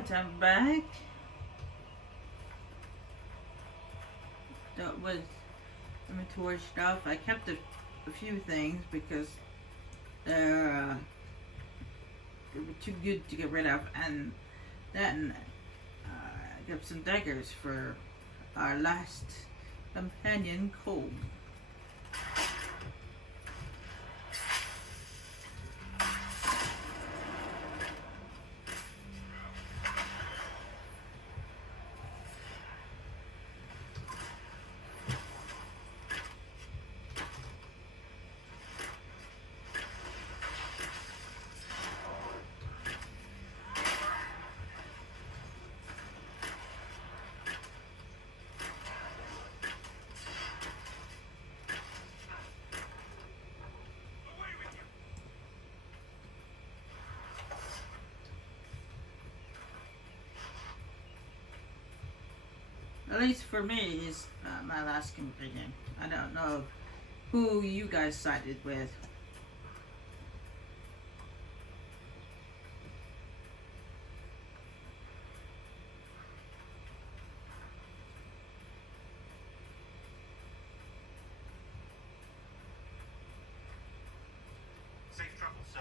Alright, I'm back. That was inventory stuff. I kept a few things because they were too good to get rid of, and then I got some daggers for our last companion, Cole. At least for me, he's my last companion. I don't know who you guys sided with. Safe travel, sir.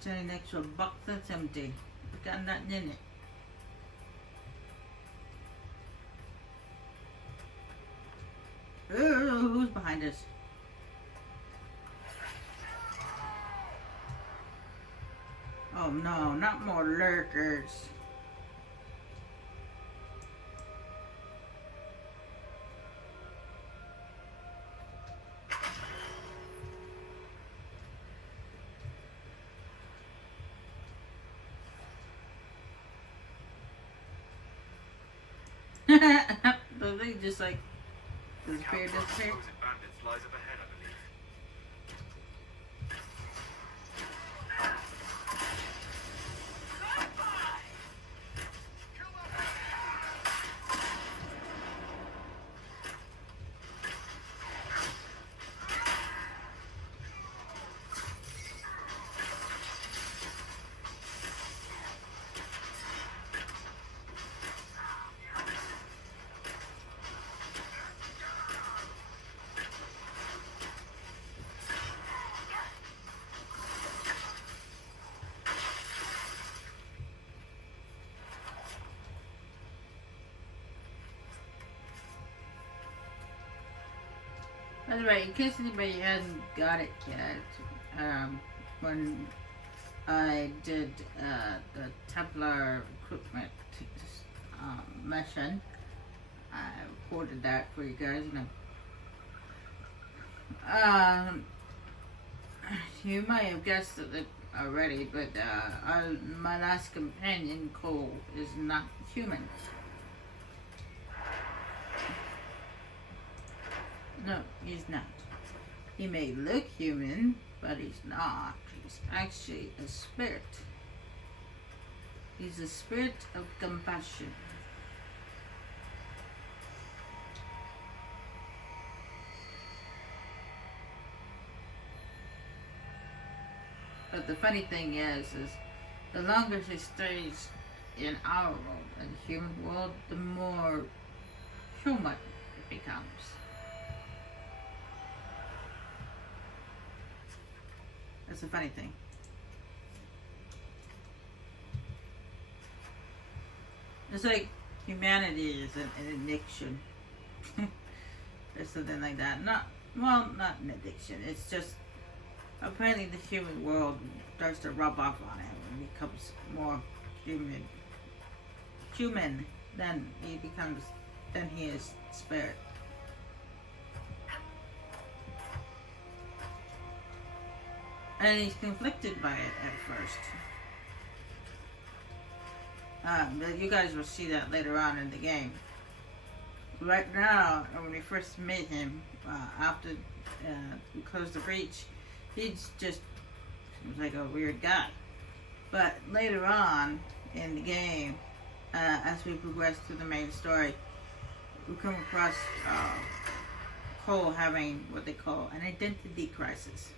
Standing next to a box that's empty. Got nothing in it. Ooh, who's behind us? Oh no, not more lurkers. The thing just like disappear. Bandits lies up ahead, I believe. By the way, in case anybody hasn't got it yet, when I did the Templar equipment mission, I recorded that for you guys. You might have guessed it already, but my last companion, Cole, is not human. No, he's not. He may look human, but he's not. He's actually a spirit. He's a spirit of compassion. But the funny thing is the longer he stays in our world, in the human world, the more human it becomes. That's the funny thing. It's like humanity is an addiction. Or something like that. Not an addiction. It's just apparently the human world starts to rub off on him and becomes more human than he is spirit. And he's conflicted by it at first. But you guys will see that later on in the game. Right now, when we first met him, after we closed the breach, he's just seems like a weird guy. But later on in the game, as we progress through the main story, we come across Cole having what they call an identity crisis.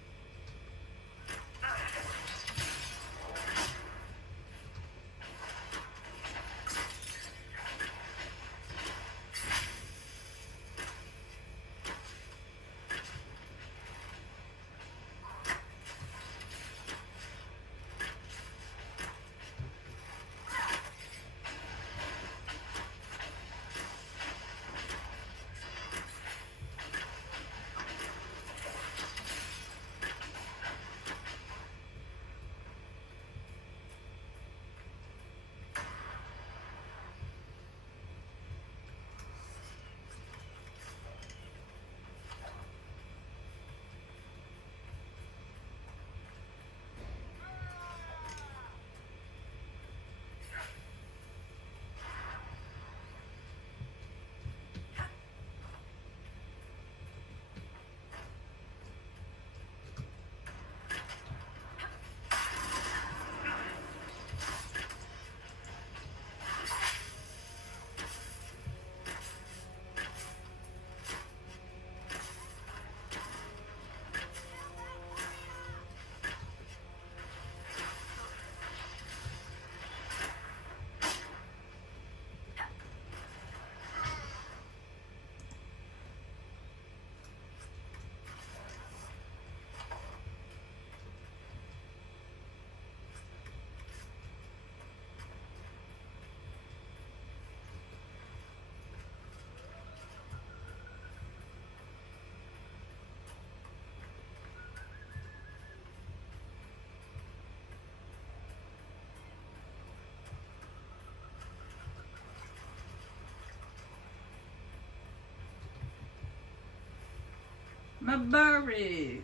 My Burry.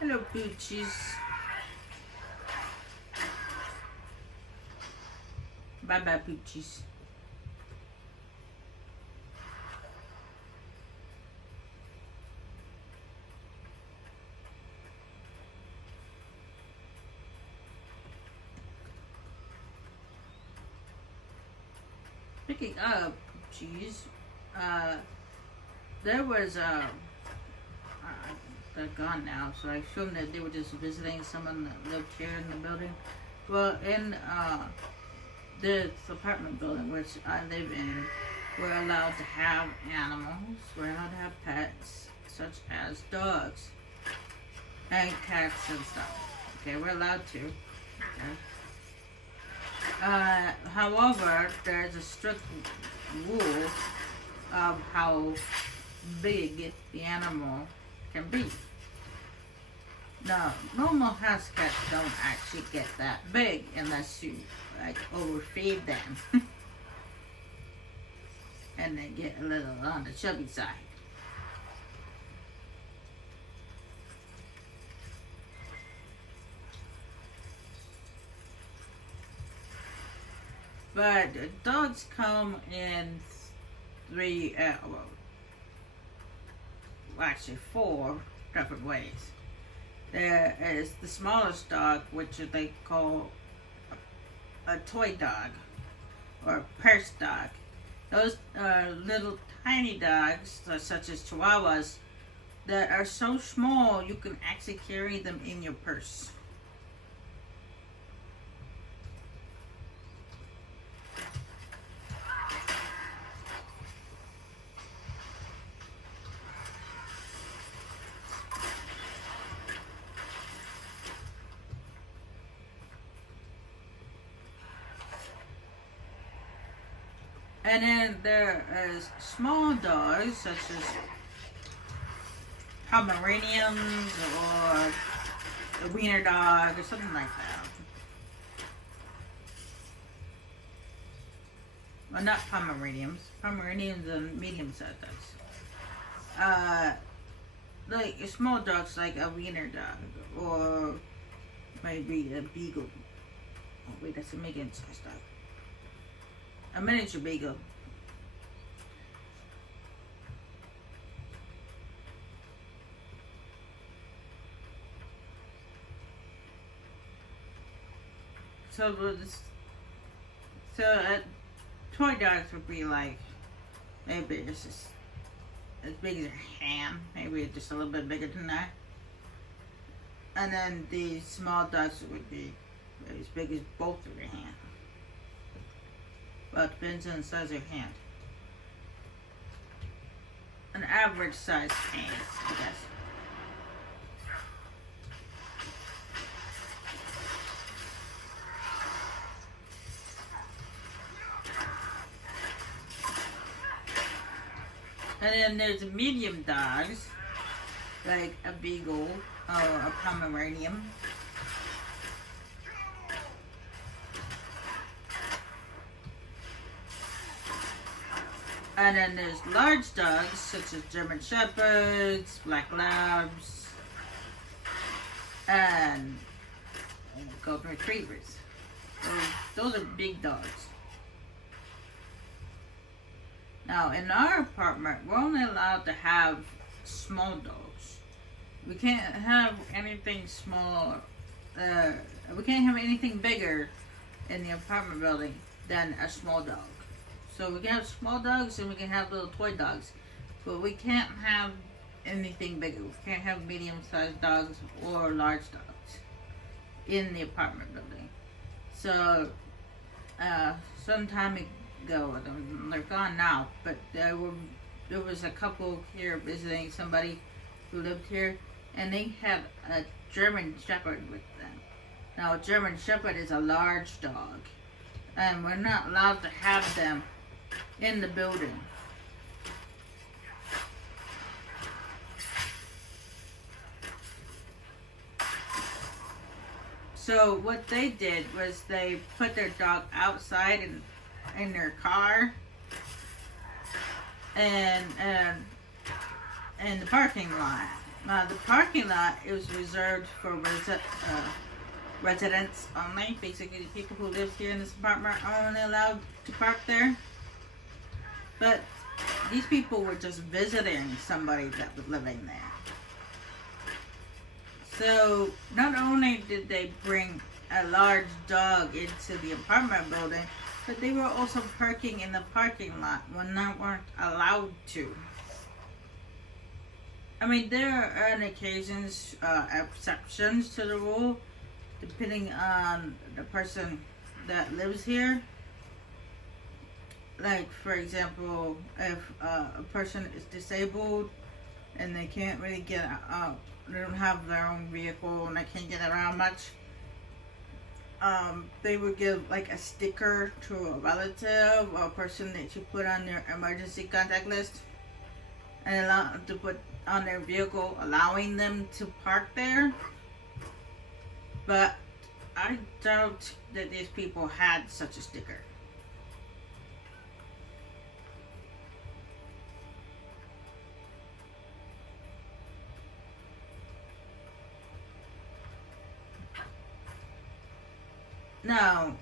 Hello, Poochies. Bye bye, Poochies. Picking up, Poochies. There was they're gone now, so I assume that they were just visiting someone that lived here in the building. Well, in this apartment building which I live in, we're allowed to have animals. We're allowed to have pets, such as dogs and cats and stuff. Okay, we're allowed to. Okay. However, there's a strict rule of how big the animal can be. Now, normal house cats don't actually get that big unless you like overfeed them and they get a little on the chubby side. But dogs come in three, actually four different ways. There is the smallest dog, which they call a toy dog or a purse dog. Those are little tiny dogs, such as Chihuahuas, that are so small you can actually carry them in your purse. And then there is small dogs such as Pomeranians or a wiener dog or something like that. Well, not Pomeranians. Pomeranians are medium-sized dogs. Like small dogs like a wiener dog or maybe a beagle. Oh wait, that's a medium-sized dog. A miniature beagle. So toy dogs would be like maybe it's just as big as your hand, maybe just a little bit bigger than that. And then the small dogs would be as big as both of your hands. Well, it depends on the size of your hand. An average size hand, I guess. And then there's medium dogs, like a beagle or a Pomeranian. And then there's large dogs such as German Shepherds, Black Labs, and Golden Retrievers. Those are big dogs. Now, in our apartment, we're only allowed to have small dogs. We can't have anything small. We can't have anything bigger in the apartment building than a small dog. So we can have small dogs and we can have little toy dogs, but we can't have anything bigger. We can't have medium-sized dogs or large dogs in the apartment building. So, some time ago, they're gone now, but there was a couple here visiting somebody who lived here, and they had a German Shepherd with them. Now, a German Shepherd is a large dog, and we're not allowed to have them in the building. So what they did was they put their dog outside in their car, and in the parking lot. Now the parking lot is reserved for residents only. Basically, the people who live here in this apartment are only allowed to park there. But these people were just visiting somebody that was living there. So not only did they bring a large dog into the apartment building, but they were also parking in the parking lot when they weren't allowed to. I mean, there are on occasions exceptions to the rule, depending on the person that lives here. Like, for example, if a person is disabled and they can't really get out, they don't have their own vehicle and they can't get around much, they would give like a sticker to a relative or a person that you put on their emergency contact list and allow them to put on their vehicle, allowing them to park there. But I doubt that these people had such a sticker. Now,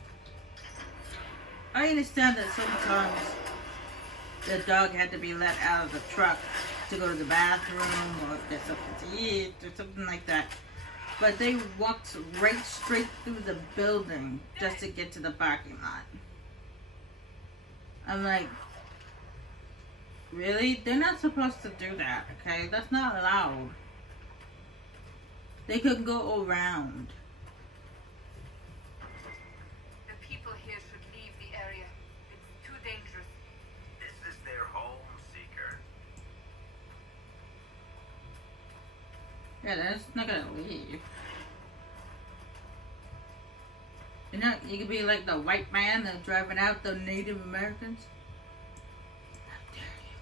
I understand that sometimes the dog had to be let out of the truck to go to the bathroom or get something to eat or something like that. But they walked straight through the building just to get to the parking lot. I'm like, really? They're not supposed to do that, okay? That's not allowed. They could go around. Yeah, they're just not gonna leave. You could be like the white man that's driving out the Native Americans. How dare you?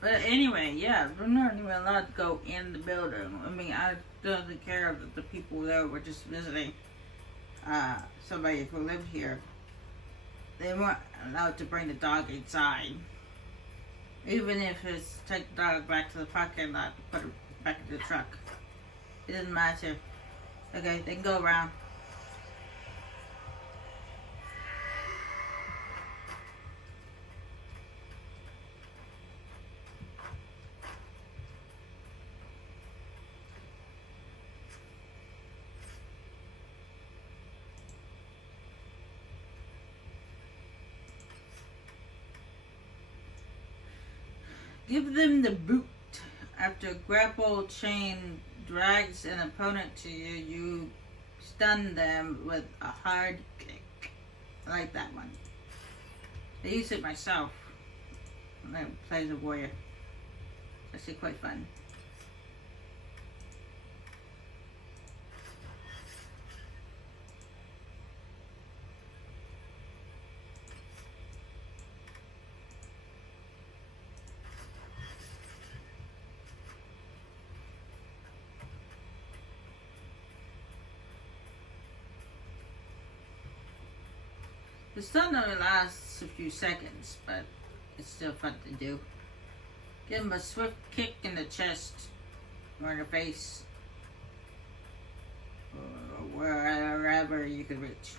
But anyway, yeah, we're not even allowed to go in the building. I mean, I don't care if the people there were just visiting somebody who lived here. They weren't allowed to bring the dog inside. Even if it's take the dog back to the parking lot, put it back in the truck. It doesn't matter. Okay, they can go around. Give them the boot. After a grapple chain drags an opponent to you, you stun them with a hard kick. I like that one. I use it myself when I play as a warrior. It's actually quite fun. The stun only lasts a few seconds, but it's still fun to do. Give him a swift kick in the chest or in the face or wherever you can reach.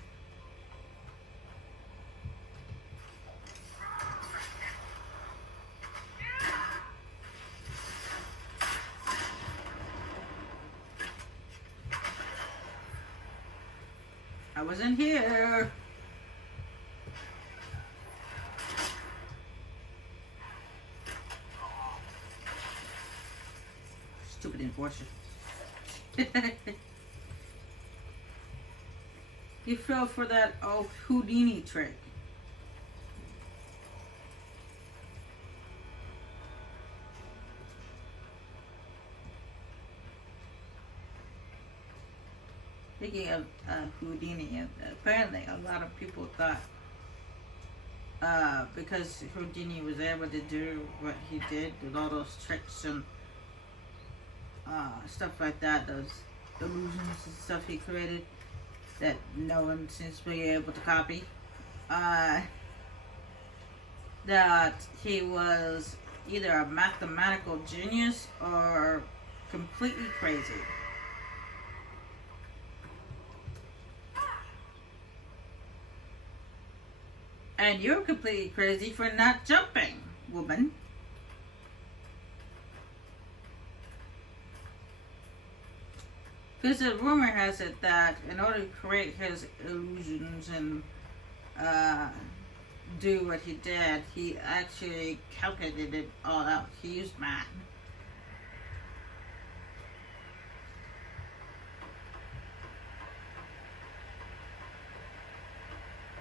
I wasn't here. Stupid enforcer. You fell for that old Houdini trick. Speaking of Houdini, apparently a lot of people thought because Houdini was able to do what he did with all those tricks and stuff like that, those illusions and stuff he created that no one seems to be able to copy. That he was either a mathematical genius or completely crazy. And you're completely crazy for not jumping, woman. Because the rumor has it that in order to create his illusions and do what he did, he actually calculated it all out. He used math.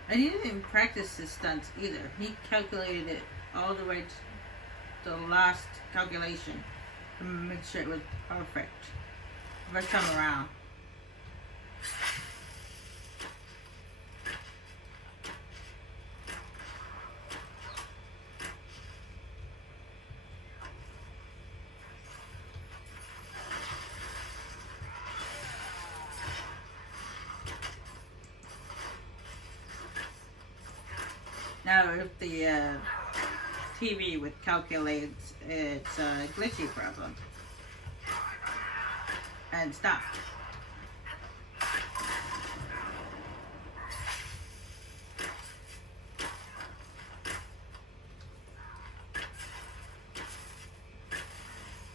And he didn't even practice his stunts either. He calculated it all the way to the last calculation to make sure it was perfect. First time around. Now, if the TV would calculate its glitchy problem and stop.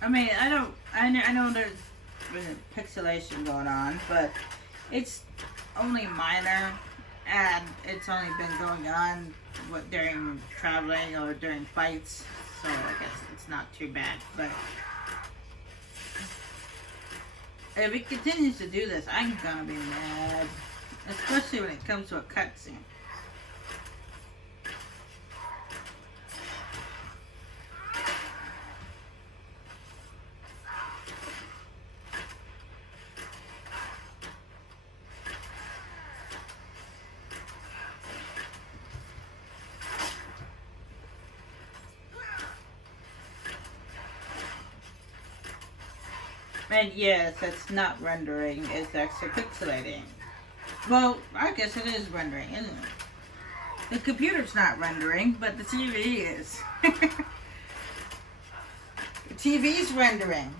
I mean, I know there's pixelation going on, but it's only minor, and it's only been going on during traveling or during fights, so I guess it's not too bad. But if it continues to do this, I'm gonna be mad, especially when it comes to a cutscene. And yes, it's not rendering, it's actually pixelating. Well, I guess it is rendering, isn't it? The computer's not rendering, but the TV is. The TV's rendering.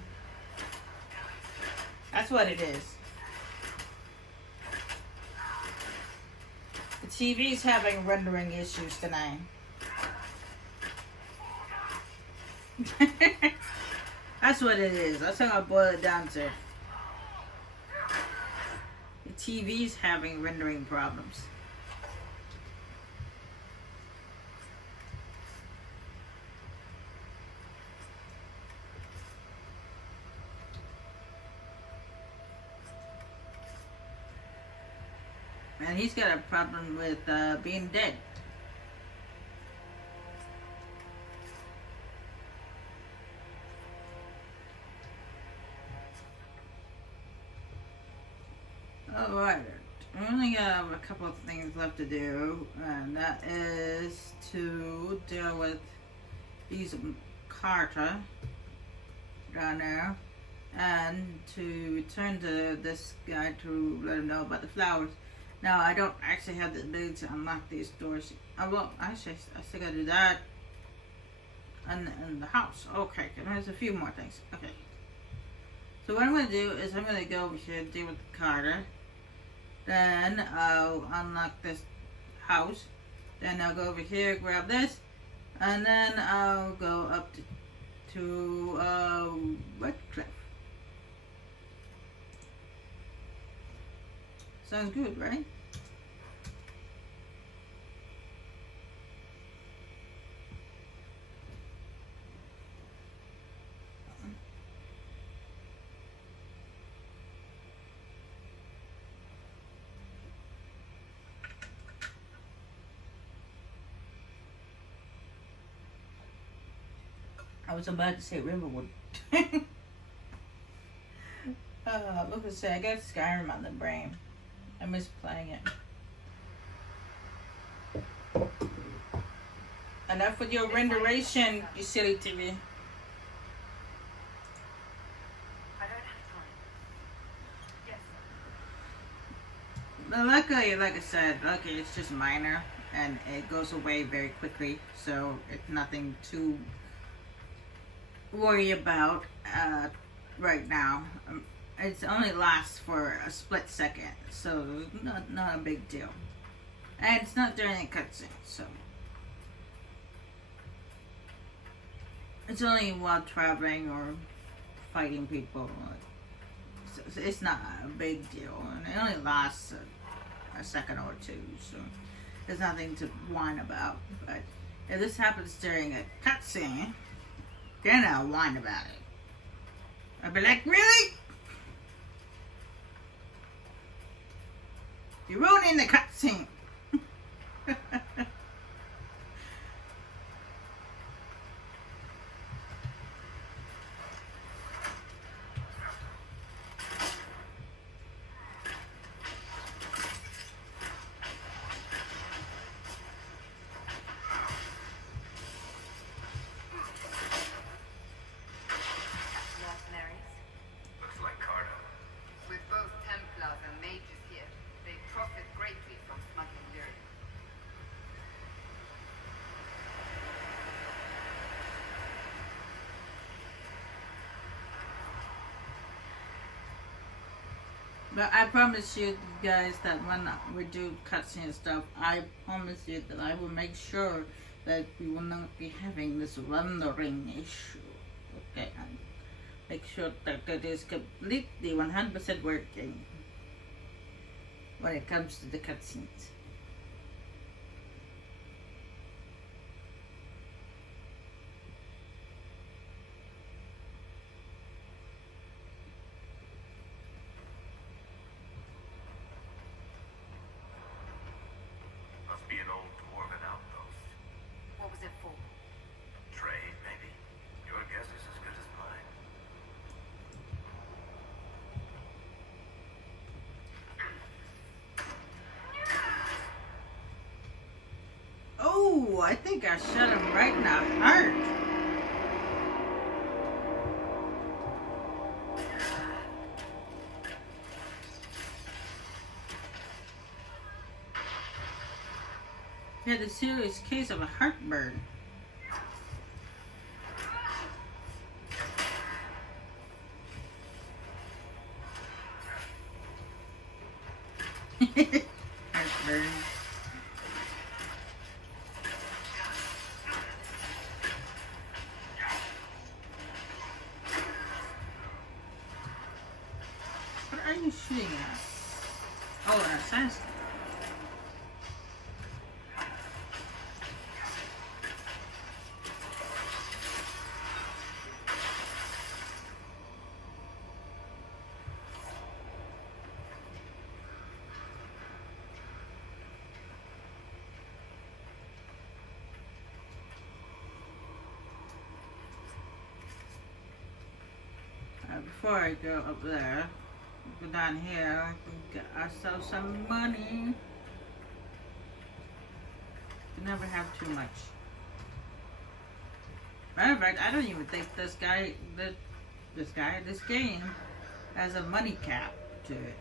That's what it is. The TV's having rendering issues tonight. That's what it is. That's how I boil it down to. The TV's having rendering problems. And he's got a problem with being dead. Alright, we only got a couple of things left to do, and that is to deal with these Carta down there, and to return to this guy to let him know about the flowers. Now, I don't actually have the ability to unlock these doors. Oh, well, actually, I still gotta do that. And the house. Okay, there's a few more things. Okay. So what I'm gonna do is I'm gonna go over here and deal with the Carta. Then I'll unlock this house. Then I'll go over here, grab this. And then I'll go up to Redcliffe. Sounds good, right? I was about to say Riverwood. Look at say I got Skyrim on the brain. I miss playing it. Enough with your renderation, you silly TV. I don't have time. Yes, sir. But luckily, like I said, luckily it's just minor and it goes away very quickly, so it's nothing to worry about right now. It only lasts for a split second, so not a big deal. And it's not during a cutscene, so it's only while traveling or fighting people. So it's not a big deal, and it only lasts a second or two, so there's nothing to whine about. But if this happens during a cutscene, then I'll whine about it. I'll be like, really? You're ruining the cutscene. Mercenaries. Looks like Carta. With both Templars and mages here, they profit greatly from smuggling lyrium. But I promise you guys that when we do cutscene and stuff, I promise you that I will make sure that we will not be having this rendering issue. Okay, make sure that it is completely 100% working when it comes to the cutscenes. Must be an old dwarven outpost. What was it for? Trade, maybe? Your guess is as good as mine. Oh, I think I shot him right in the heart. He had a serious case of a heartburn. Heartburn. What are you shooting at? Oh, an assassin. Before I go up there, go down here, I can get ourselves some money. You never have too much. Matter of fact, I don't even think this game has a money cap to it.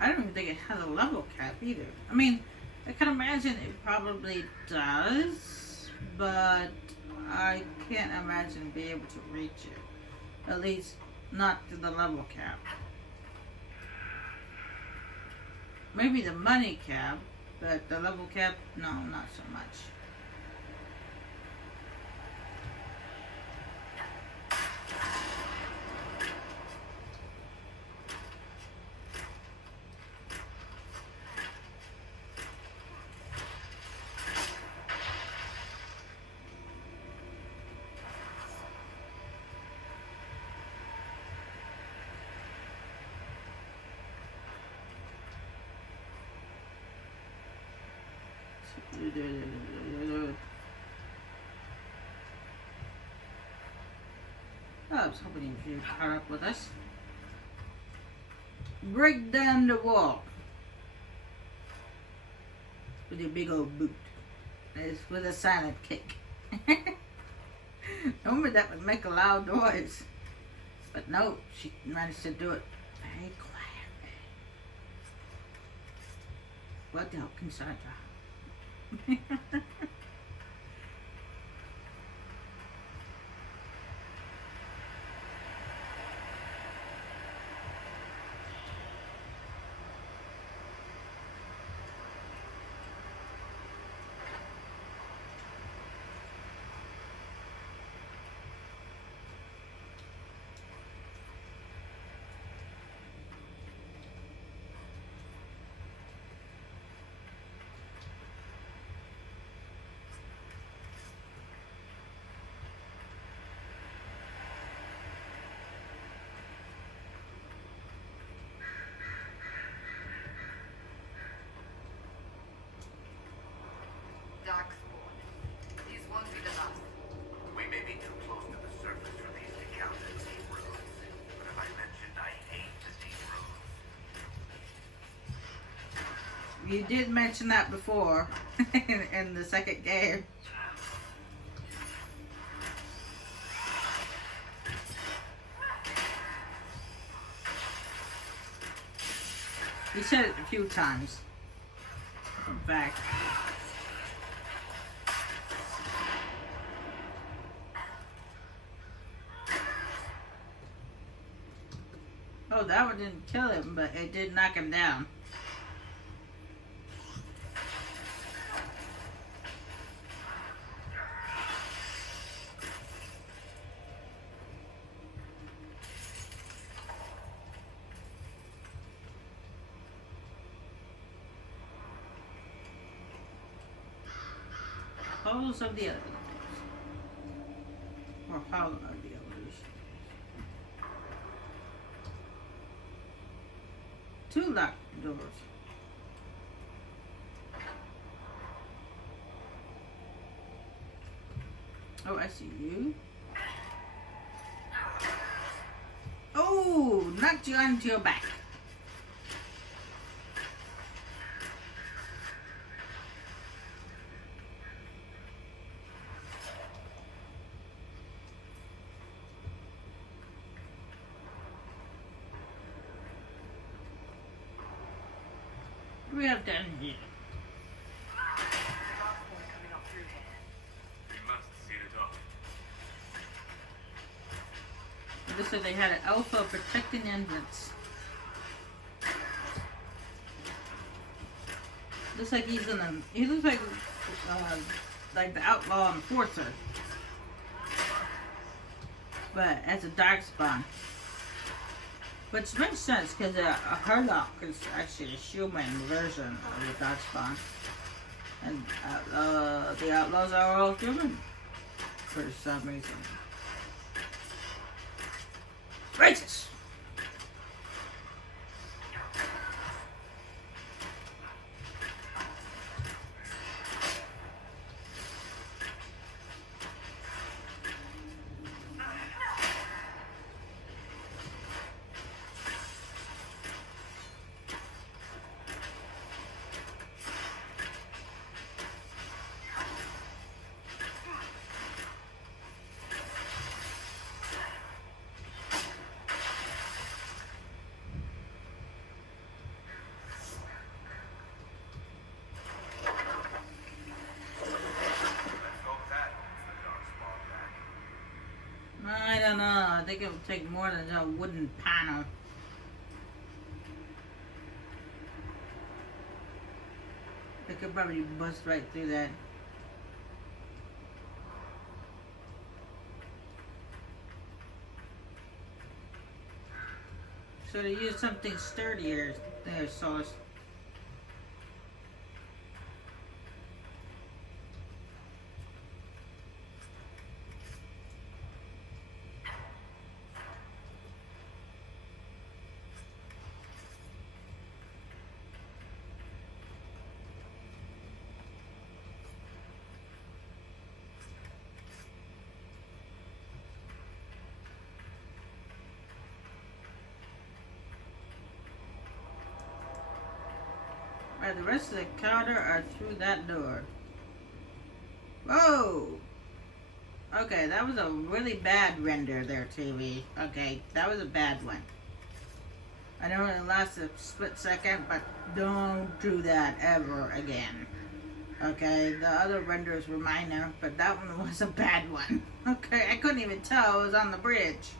I don't even think it has a level cap either. I mean, I can imagine it probably does, but I can't imagine being able to reach it. At least not to the level cap. Maybe the money cap, but the level cap, no, not so much. Oh, I was hoping you'd caught up with us. break down the wall with your big old boot. It's with a silent kick. Normally that would make a loud noise. But no, she managed to do it very quietly. What the hell can Sandra? Darkspawn. These won't be the last. We may be too close to the surface for these to count as deep roads. But as I mentioned, I hate the deep roads. You did mention that before in the second game. You said it a few times. In fact. Oh, that one didn't kill him, but it did knock him down. Halls of the Elevators. Or Hall of the Elevators. Two locked doors. Oh, I see you. Oh, knocked you onto your back. What do we have down here? Darkspawn coming up through here. We must see it off. They said they had an alpha protecting entrance. Looks like he's in a. He looks like the outlaw enforcer, but as a darkspawn. Which makes sense because a Herlock is actually a human version of the darkspawn, and the outlaws are all human for some reason. Righteous. I don't know. I think it would take more than a wooden panel. They could probably bust right through that. So they use something sturdier there, Sauce. The rest of the Carta are through that door. Whoa! Okay, that was a really bad render there, TV. Okay, that was a bad one. I know it lasts a split second, but don't do that ever again. Okay, the other renders were minor, but that one was a bad one. Okay, I couldn't even tell I was on the bridge.